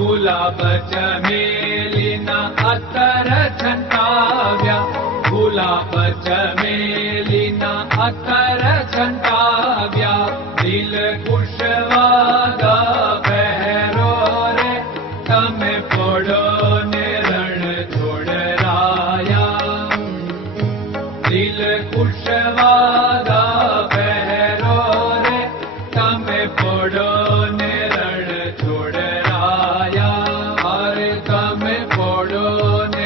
गुलाब चमेलिना नार झण् गुलाब दिल अर पहरो रे तमे पडो ने Oh.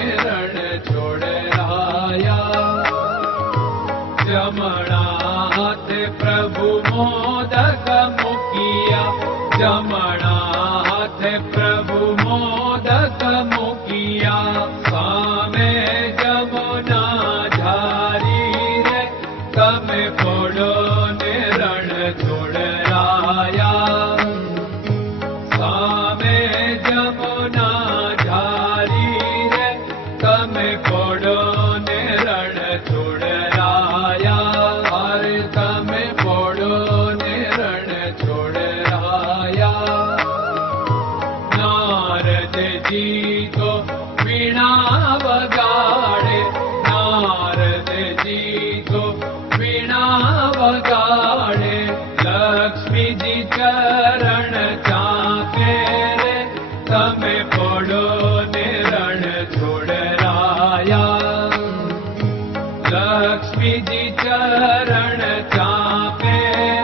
ચરણ ચાપે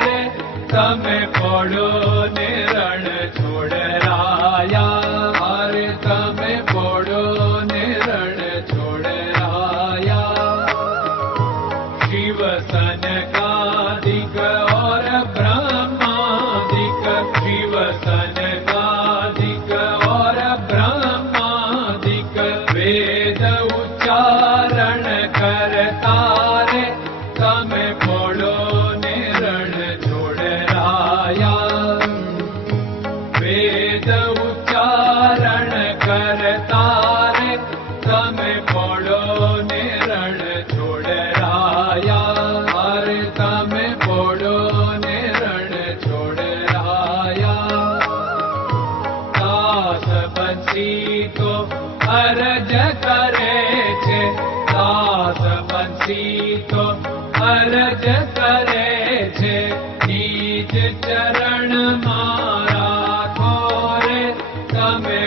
રે તમે પડો अरज करे चरण मारा खोरे तमे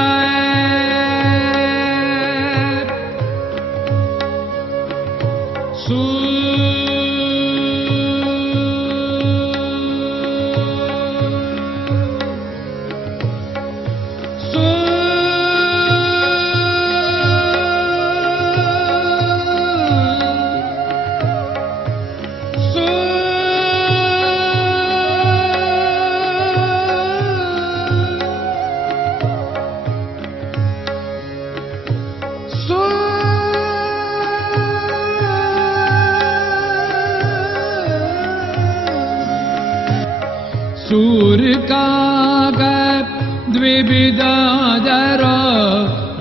गिविधरो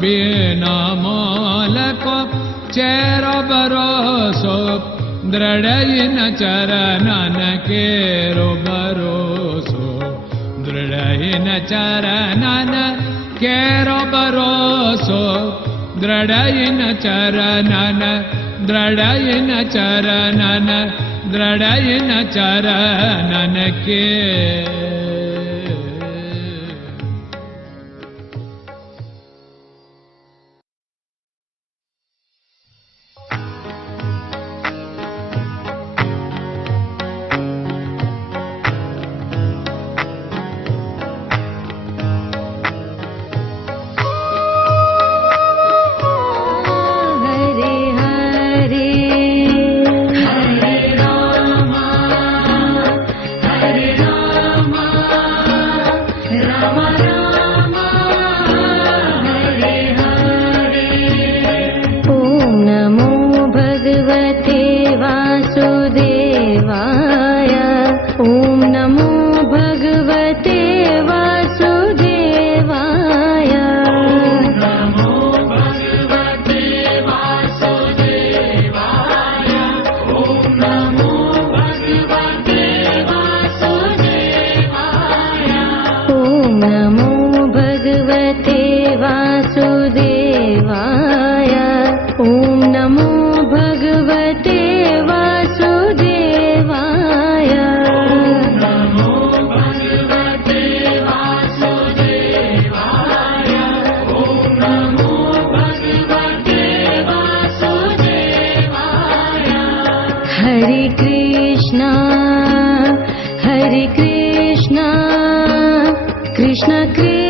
बोल को चेर बरोसो द्रडयिन चरन केरो भरोसो दृढयिन चरन केरो बरोसो दृढयिन चरणन दृढयिन चरन ದೃಢಯನ ನನಕ್ಕೆ कृष्णाक